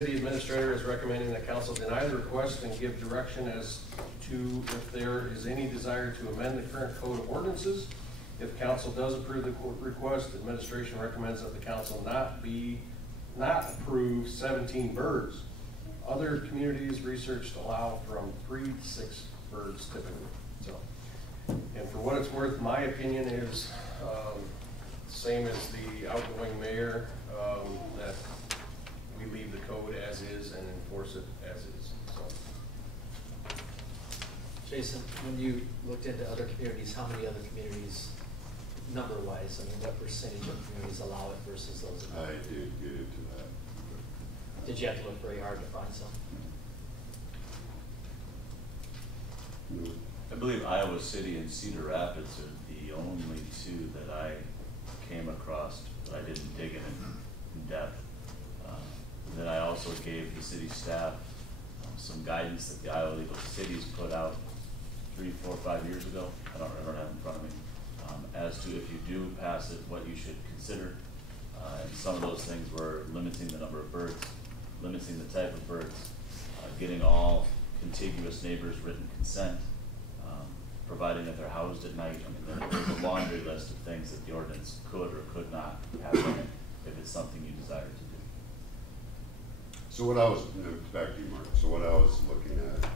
City administrator is recommending that council deny the request and give direction as to if there is any desire to amend the current code of ordinances. If council does approve the request, administration recommends that the council not approve 17 birds. Other communities researched allow from 3 to 6 birds typically. So, and for what it's worth, my opinion is same as the outgoing mayor, that we leave the code as is and enforce it as is. So. Jason, when you looked into other communities, how many other communities, number-wise, I mean, what percentage of communities allow it versus those? I did get into that. Did you have to look very hard to find some? No. I believe Iowa City and Cedar Rapids are the only two that I came across that I didn't dig in depth. Then I also gave the city staff some guidance that the Iowa League of Cities put out 3, 4, 5 years ago. I don't have it in front of me. As to if you do pass it, what you should consider. And some of those things were limiting the number of birds, limiting the type of birds, getting all contiguous neighbors written consent, providing that they're housed at night. I mean, there's a laundry list of things that the ordinance could or could not have in it if it's something you desire to do. So what I was, back to you, Mark, so what I was looking at,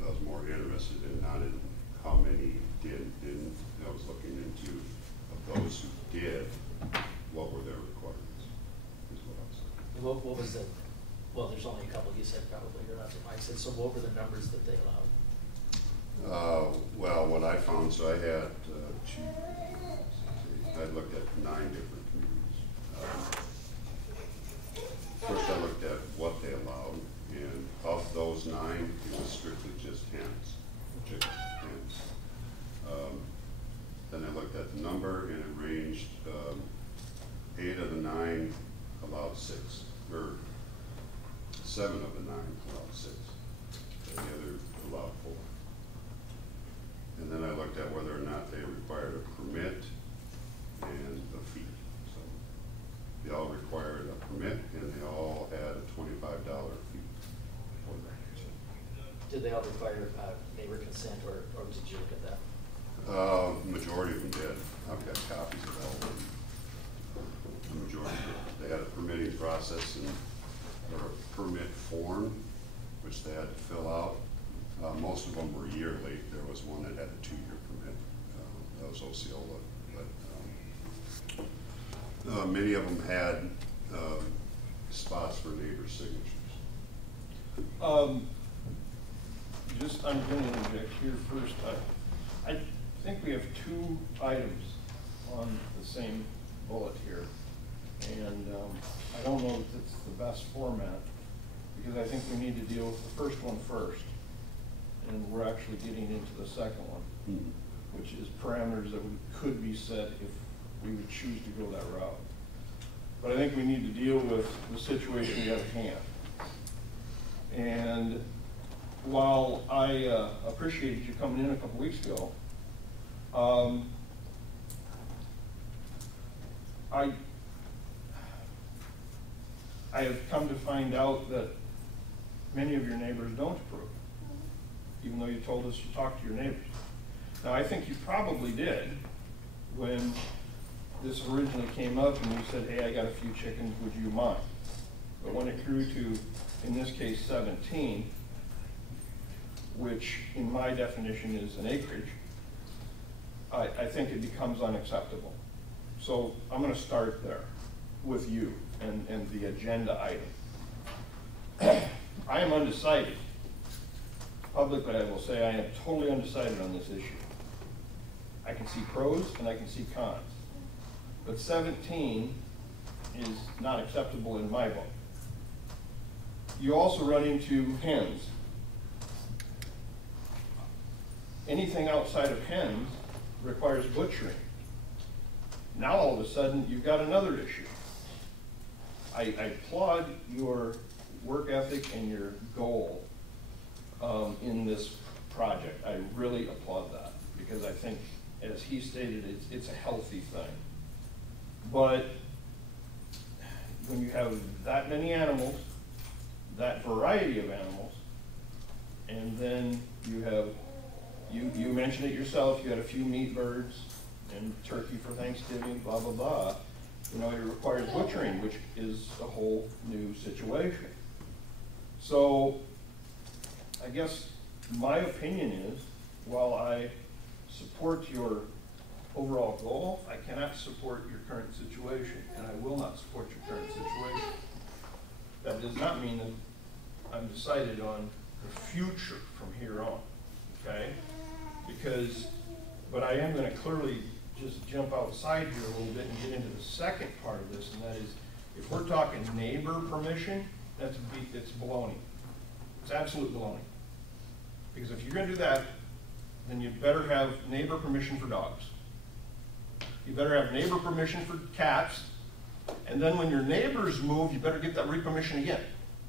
I was more interested in not in how many did, didn't. I was looking into of those who did, what were their requirements, is what I was looking at. What was the, well, there's only a couple you said probably, or that's what Mike said, so what were the numbers that they allowed? Well, what I found, so I had, I looked at 9 different communities. First I looked at what they allowed, and of those 9, it was strictly just hens, chicken hens. Then I looked at the number, and it ranged, 8 of the 9 allowed 6, or 7 of the 9 allowed 6, and the other allowed 4. And then I looked at whether or not they required a permit and a fee. So they all required a permit, and they all had a $25 fee for that. Did they all require neighbor consent, or did you look at that? Majority of them did. I've got copies of all of them. The majority did. They had a permitting process or a permit form, which they had to fill out. Most of them were yearly. There was one that had a 2-year permit. That was Osceola. But many of them had spots for neighbor signatures. I'm going to interject here first. I think we have 2 items on the same bullet here. And I don't know if it's the best format, because I think we need to deal with the first one first. And we're actually getting into the second one, which is parameters that could be set if we would choose to go that route. But I think we need to deal with the situation we have at hand. And while I appreciated you coming in a couple weeks ago, I have come to find out that many of your neighbors don't approve, even though you told us you talked to your neighbors. Now, I think you probably did when this originally came up and you said, hey, I got a few chickens, would you mind? But when it grew to, in this case, 17, which in my definition is an acreage, I think it becomes unacceptable. So I'm going to start there with you and the agenda item. I am undecided. Publicly, I will say I am totally undecided on this issue. I can see pros and I can see cons. But 17 is not acceptable in my book. You also run into hens. Anything outside of hens requires butchering. Now all of a sudden you've got another issue. I applaud your work ethic and your goal in this project. I really applaud that, because I think, as he stated, it's a healthy thing. But when you have that many animals, that variety of animals, and then you have, you mentioned it yourself, you had a few meat birds and turkey for Thanksgiving, blah, blah, blah. You know, it requires butchering, which is a whole new situation. So, I guess my opinion is, while I support your overall goal, I cannot support your current situation, and I will not support your current situation. That does not mean that I'm decided on the future from here on, okay? Because, but I am gonna clearly just jump outside here a little bit and get into the second part of this, and that is, if we're talking neighbor permission, it's baloney. It's absolute baloney. Because if you're gonna do that, then you better have neighbor permission for dogs. You better have neighbor permission for cats, and then when your neighbors move, you better get that re-permission again.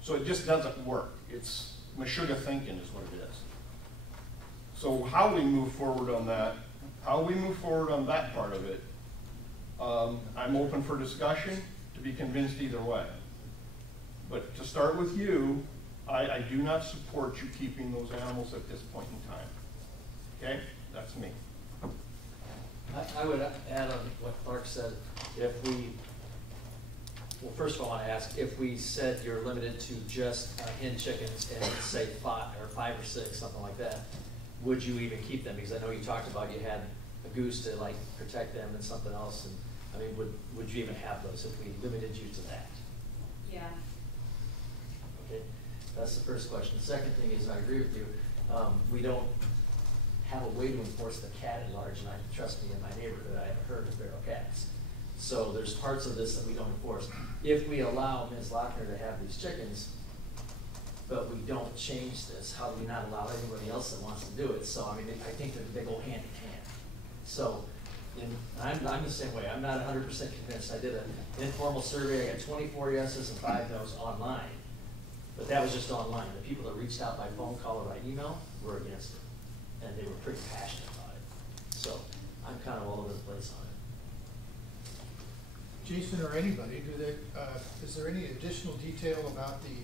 So it just doesn't work. It's meshuggah thinking is what it is. So how we move forward on that, how we move forward on that part of it, I'm open for discussion, to be convinced either way. But to start with you, I do not support you keeping those animals at this point in time. Okay? That's me. I would add on what Clark said, if we, well, first of all, I want to ask, if we said you're limited to just hen chickens and say 5 or 6, something like that, would you even keep them? Because I know you talked about you had a goose to like protect them and something else, and I mean, would you even have those if we limited you to that? Yeah. Okay, that's the first question. The second thing is, I agree with you, we don't have a way to enforce the cat at large, and trust me, in my neighborhood, I have a herd of feral cats. So there's parts of this that we don't enforce. If we allow Ms. Lochner to have these chickens, but we don't change this, how do we not allow anybody else that wants to do it? So, I mean, I think that they go hand in hand. So, I'm the same way. I'm not 100% convinced. I did an informal survey. I got 24 yeses and 5 no's online. But that was just online. The people that reached out by phone call or by email were against it. And they were pretty passionate about it. So, I'm kind of all over the place on it. Jason or anybody, is there any additional detail about the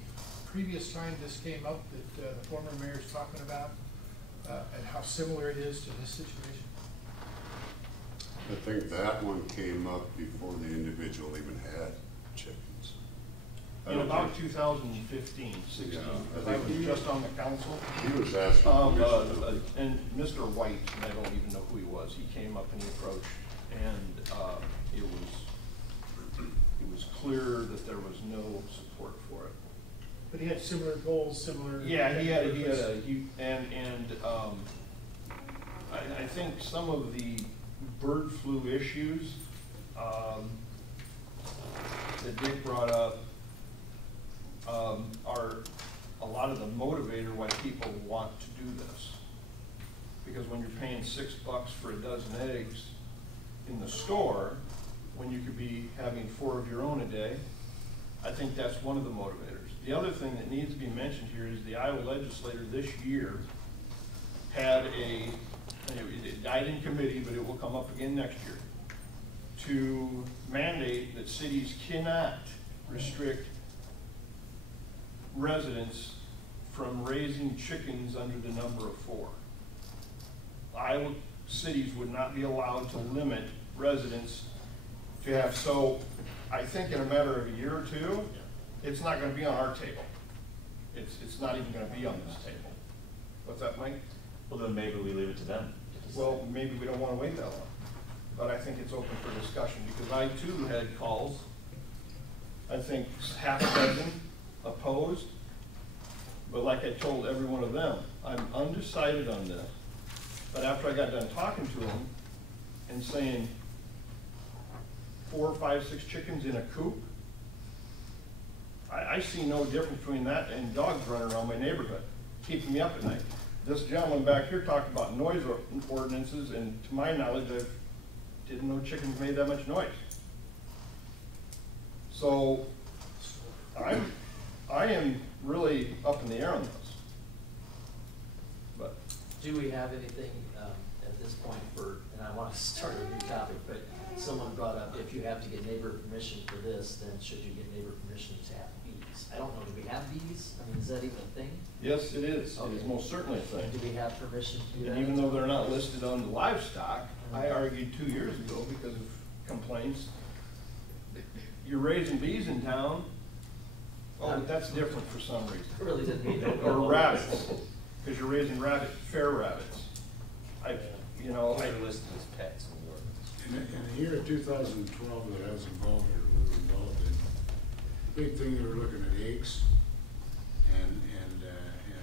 previous time this came up that the former mayor's talking about, and how similar it is to this situation? I think that one came up before the individual even had chickens. I In don't about think- 2015, 16, Yeah, I because I think was he- just on the council. He was asking permission. And Mr. White, and I don't even know who he was, he came up and he approached, and it was clear that there was no support for it. But he had similar goals, similar. Yeah, I think some of the bird flu issues that Dick brought up are a lot of the motivator why people want to do this. Because when you're paying $6 for a dozen eggs in the store, when you could be having 4 of your own a day, I think that's one of the motivators. The other thing that needs to be mentioned here is the Iowa legislature this year had it died in committee, but it will come up again next year, to mandate that cities cannot restrict residents from raising chickens under the number of 4. Iowa cities would not be allowed to limit residents to have, so I think in a matter of a year or two, it's not gonna be on our table. It's not even gonna be on this table. What's that, Mike? Well, then maybe we leave it to them. Well, maybe we don't wanna wait that long, but I think it's open for discussion, because I too had calls, I think half a dozen opposed, but like I told every one of them, I'm undecided on this. But after I got done talking to them and saying 4, 5, 6 chickens in a coop, I see no difference between that and dogs running around my neighborhood, keeping me up at night. This gentleman back here talked about noise ordinances, and to my knowledge, I didn't know chickens made that much noise. So I am really up in the air on this. But Do we have anything at this point for, and I want to start a new topic, but someone brought up, if you have to get neighbor permission for this, then should you get neighbor permission to have bees? I don't know, do we have bees? I mean, is that even a thing? Yes, it is. It is Okay. most certainly a thing. Do we have permission to do that? And even though they're not listed on the livestock, I argued 2 years ago because of complaints. You're raising bees in town, oh, but that's different for some reason. It really didn't mean that. Or rabbits, because you're raising fair rabbits. You know, They're listed as pets in the ordinance. In the year of 2012 that I was involved in, the big thing, they were looking at eggs and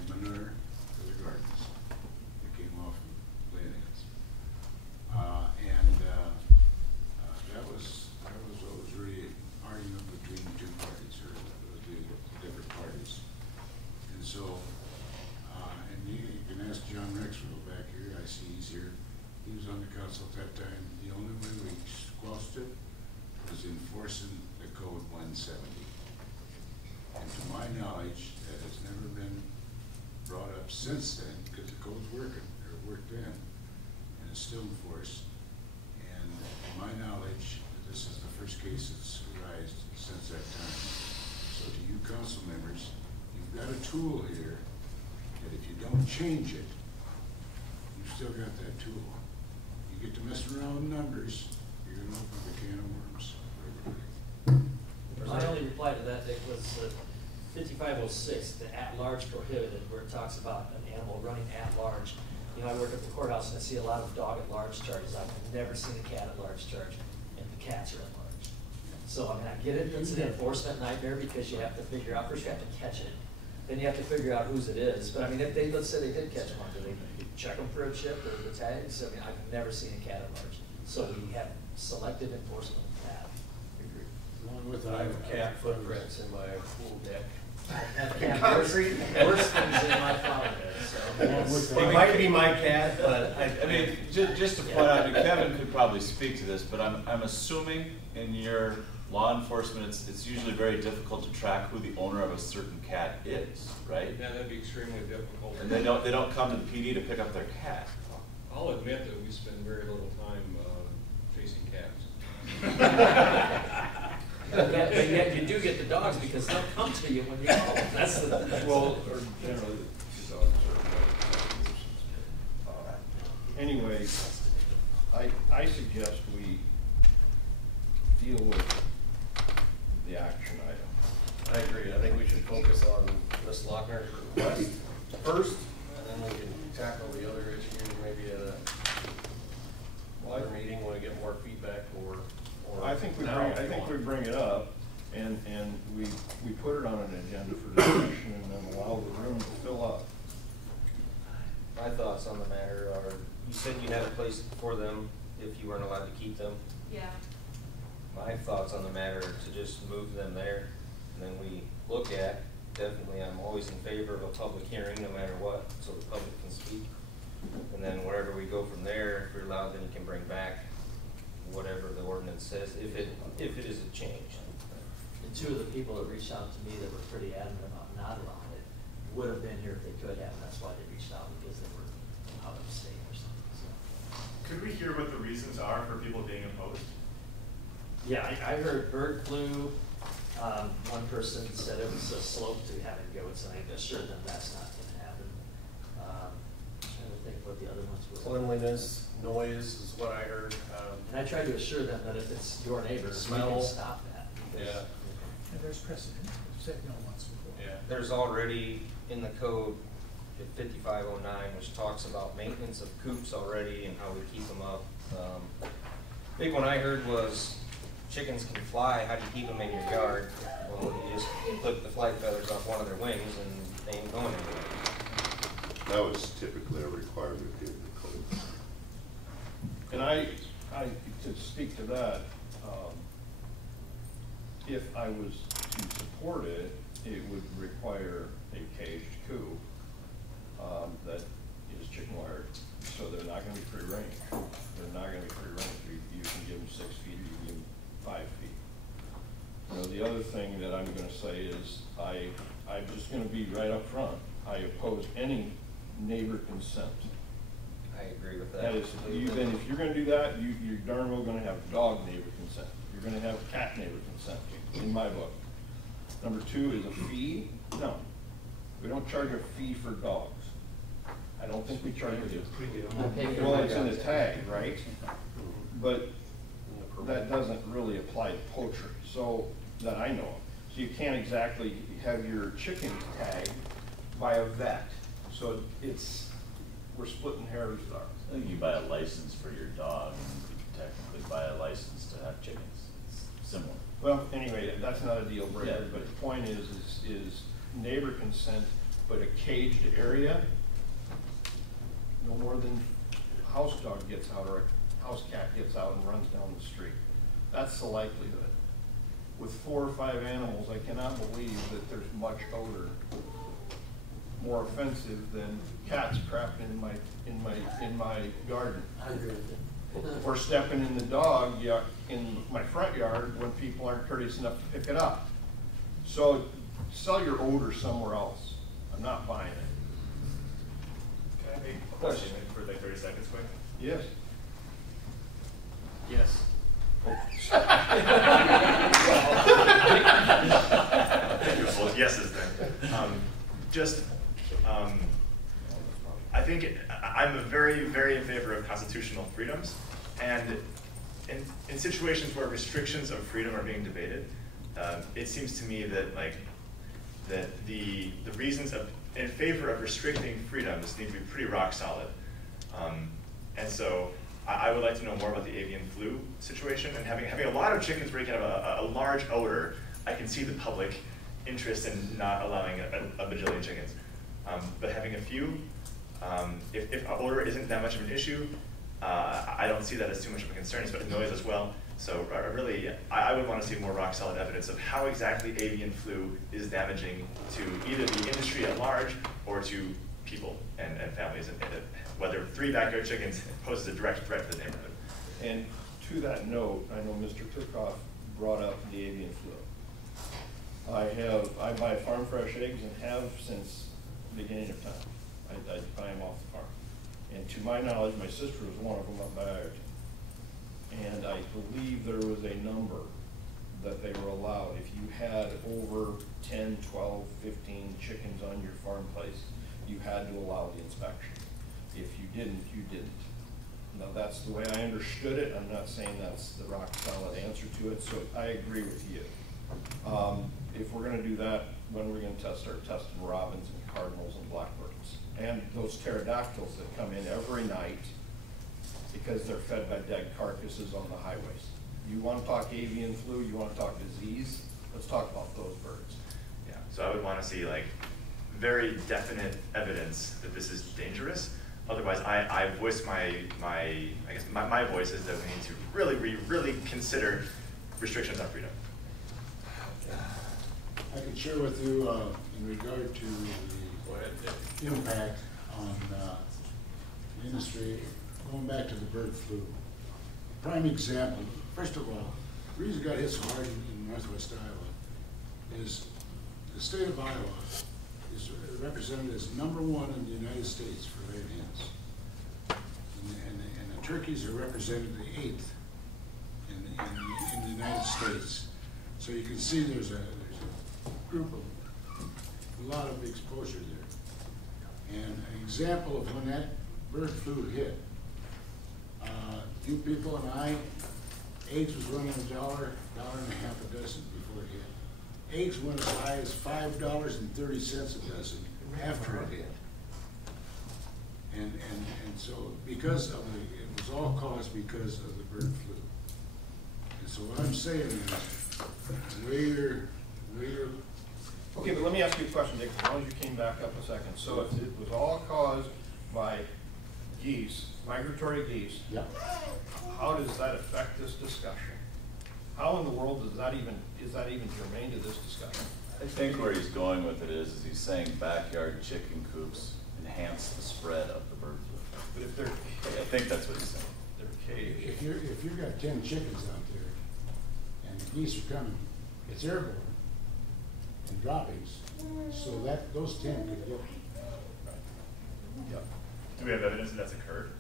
manure for the gardens that came off of laying eggs. That was what was really argument between the two parties, or the different parties. And so, and you can ask John Rexwell back here, I see he's here. He was on the council at that time. The only way we squashed it was enforcing the code 170. And to my knowledge, that has never been brought up since then, because the code's working, or worked then, and it's still enforced. And to my knowledge, this is the first case that's arisen since that time. So to you council members, you've got a tool here that if you don't change it, you've still got that tool. You get to mess around with numbers, you're gonna open up a can of worms for everybody. My only reply to that, Dick, was 5506, the at-large prohibited, where it talks about an animal running at-large. You know, I work at the courthouse and I see a lot of dog at-large charges. I've never seen a cat at-large charge, and the cats are at-large. So, I mean, I get it, it's an enforcement nightmare because you have to figure out, first you have to catch it, then you have to figure out whose it is. But I mean, if they, let's say they did catch one, do they check them for a chip or the tags? I mean, I've never seen a cat at-large. So we have selective enforcement of that. Along with I have cat footprints in my pool deck. Worse things in my flower bed, so. It might be my cat, but I mean, just to point out, and Kevin could probably speak to this, but I'm assuming in your law enforcement, it's usually very difficult to track who the owner of a certain cat is, right? Yeah, that'd be extremely difficult. And they don't come to the PD to pick up their cat. I'll admit that we spend very little time chasing cats. But yet you do get the dogs because they'll come to you when you call them. That's the. Well, or generally, the dogs are. Anyway, I suggest we deal with the action item. I agree. I think we should focus on Ms. Lochner's request first, and then we can tackle the other issues maybe at another meeting when we get more feedback or I think we now, bring it up, and we put it on an agenda for discussion, and then allow the room to fill up. My thoughts on the matter are, you said you had a place for them if you weren't allowed to keep them. Yeah. My thoughts on the matter are to just move them there, and then we look at, definitely I'm always in favor of a public hearing no matter what, so the public can speak. And then wherever we go from there, if you're allowed, then you can bring back whatever the ordinance says, if it is a change. And two of the people that reached out to me that were pretty adamant about not allowing it would have been here if they could have, and that's why they reached out, because they were out of state or something, so. Could we hear what the reasons are for people being opposed? Yeah, I heard bird flu. One person said it was a slope to having goats, and I assured them that's not gonna happen. Trying to think what the other ones were. cleanliness, noise is what I heard. And I tried to assure them that if it's your neighbor, we Smell. can stop that. because- Yeah. And there's precedent, I've said no once before. Yeah. There's already in the code at 5509, which talks about maintenance of coops already and how we keep them up. Big one I heard was chickens can fly, how do you keep them in your yard? Well, you just clip the flight feathers off one of their wings and they ain't going anywhere. That was typically a requirement in the code. And I to speak to that, if I was to support it, it would require a caged coop that is chicken wired, so they're not gonna be free range. They're not gonna be free range. You can give them 6 feet, you can give them 5 feet. You know, the other thing that I'm gonna say is I'm just gonna be right up front. I oppose any neighbor consent. I agree with that. That is, then if you're gonna do that, you're darn well gonna have dog neighbor consent. You're gonna have cat neighbor consent, in my book. Number two is a fee. No, we don't charge a fee for dogs. I don't think we charge it. Well, it's in the tag, right? But that doesn't really apply to poultry, so, that I know of. So you can't exactly have your chickens tagged by a vet. So it's, we're splitting hairs with ours. I think you buy a license for your dog, and you could technically buy a license to have chickens. It's similar. Well, anyway, that's not a deal breaker, Yeah. but the point is neighbor consent, but a caged area, no more than a house dog gets out or a house cat gets out and runs down the street. That's the likelihood. With 4 or 5 animals, I cannot believe that there's much odor more offensive than cats crapping in my garden. I agree with you. Or stepping in the dog in my front yard when people aren't courteous enough to pick it up. So sell your odor somewhere else. I'm not buying it. Can I make a question for like 30 seconds quick? Yes? Yes. Well, yeses then. I think I'm very, very in favor of constitutional freedoms, and in situations where restrictions of freedom are being debated, it seems to me that that the reasons in favor of restricting freedoms need to be pretty rock solid, and so I would like to know more about the avian flu situation, and having a lot of chickens breaking out a large odor. I can see the public interest in not allowing a bajillion chickens, but having a few, if odor isn't that much of an issue, I don't see that as too much of a concern, especially noise as well. So I would want to see more rock solid evidence of how exactly avian flu is damaging to either the industry at large or to people and families, and whether 3 backyard chickens poses a direct threat to the neighborhood. And to that note, I know Mr. Turkoff brought up the avian flu. I buy farm fresh eggs and have since the beginning of time. I buy them off the farm. And to my knowledge, my sister was one of them up by Ireton. And I believe there was a number that they were allowed. If you had over 10, 12, 15 chickens on your farm place, you had to allow the inspection. If you didn't, you didn't. Now that's the way I understood it. I'm not saying that's the rock solid answer to it, so I agree with you. If we're gonna do that, when are we gonna start testing robins and cardinals and blackbirds? And those pterodactyls that come in every night because they're fed by dead carcasses on the highways. You wanna talk avian flu, you wanna talk disease, let's talk about those birds. Yeah, so I would want to see very definite evidence that this is dangerous. Otherwise, I voice my voice is that we need to really consider restrictions on freedom. I can share with you in regard to the impact on the industry, going back to the bird flu. Prime example, first of all, the reason it got hit so hard in northwest Iowa is the state of Iowa is represented as #1 in the United States for laid hens. And the turkeys are represented the 8th in the United States. So you can see there's a group of a lot of exposure there. And an example of when that bird flu hit, you people and I, eggs was running $1, $1.50 a dozen before it hit. Eggs went as high as $5.30 a dozen after it hit. And so because of it was all caused because of the bird flu. And so what I'm saying is, we're Okay, but let me ask you a question, Dick, as long as you came back up a second. So if it was all caused by geese, migratory geese, yeah. how does that affect this discussion? How in the world is that even germane to this discussion? I think where he's going with it is he's saying backyard chicken coops enhance the spread of the bird flu. But if they're, I think that's what he's saying. they're caged. If you've got 10 chickens out there and the geese are coming, it's airborne and droppings, so that those 10 could get. Yep. Do we have evidence that that's occurred?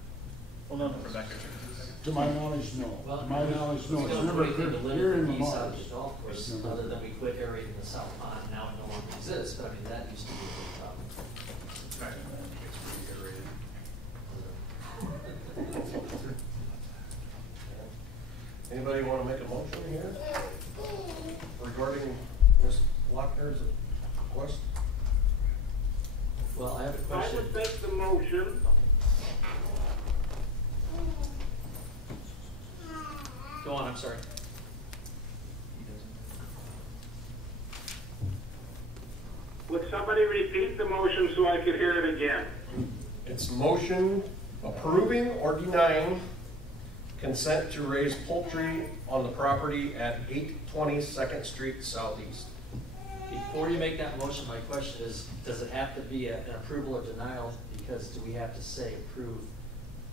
Hold on, Rebecca. To my knowledge, no. Well, To my knowledge, no. we It's don't never do anything to occurred here in limit the east side Lamar's. of the golf course, It's never other than we occurred. quit aerating the south pond, now it no longer exists, but I mean, that used to be a big problem. Anybody want to make a motion here regarding Ms. Lochner's request? Well, I have a I question. would make the motion. Go on, I'm sorry. Would somebody repeat the motion so I could hear it again? It's motion approving or denying consent to raise poultry on the property at 820 Second Street Southeast. Before you make that motion, my question is, does it have to be an approval or denial? Because do we have to say approve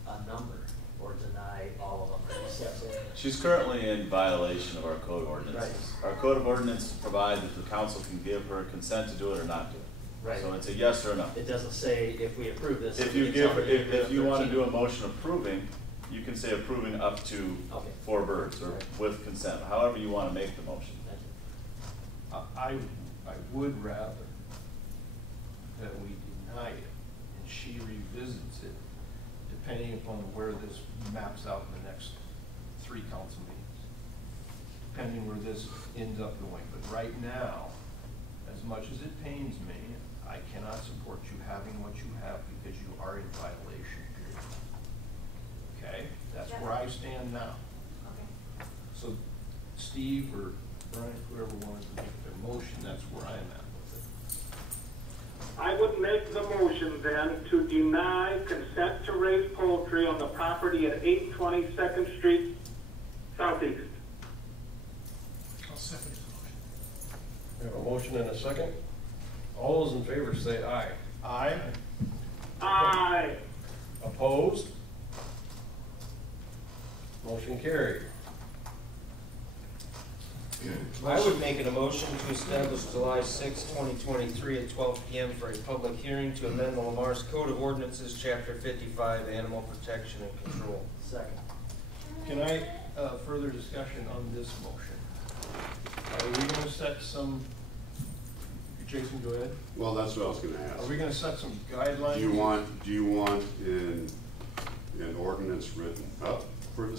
a number or deny all of them? Or is that something- She's currently in violation of our code ordinances. Our code of ordinances provide that the council can give her consent to do it or not do it. Right. So it's a yes or a no. It doesn't say if we approve this. If we you can give, tell them if you want to 13. do a motion approving, you can say approving up to Okay. 4 birds or Right. with consent, however you want to make the motion. Thank you. I would rather that we deny it and she revisits it, depending upon where this maps out in the next 3 council meetings, depending where this ends up going. But right now, as much as it pains me, I cannot support you having what you have because you are in violation, period. Okay? That's where I stand now. Okay. So Steve or Brian, whoever wanted to make their motion, that's where I'm at with it. I would make the motion then to deny consent to raise poultry on the property at 820 Second Street Southeast. I'll second the motion. We have a motion and a second. All those in favor say aye. Aye. Aye. Opposed? Motion carried. I would make an emotion to establish July 6, 2023 at 12 p.m. for a public hearing to amend the Lamar's Code of Ordinances, Chapter 55, Animal Protection and Control. Second. Can I, further discussion on this motion? Are we gonna set some, Jason, go ahead. Well, that's what I was gonna Are ask. we gonna set some guidelines? Do you want an ordinance written up for discussion?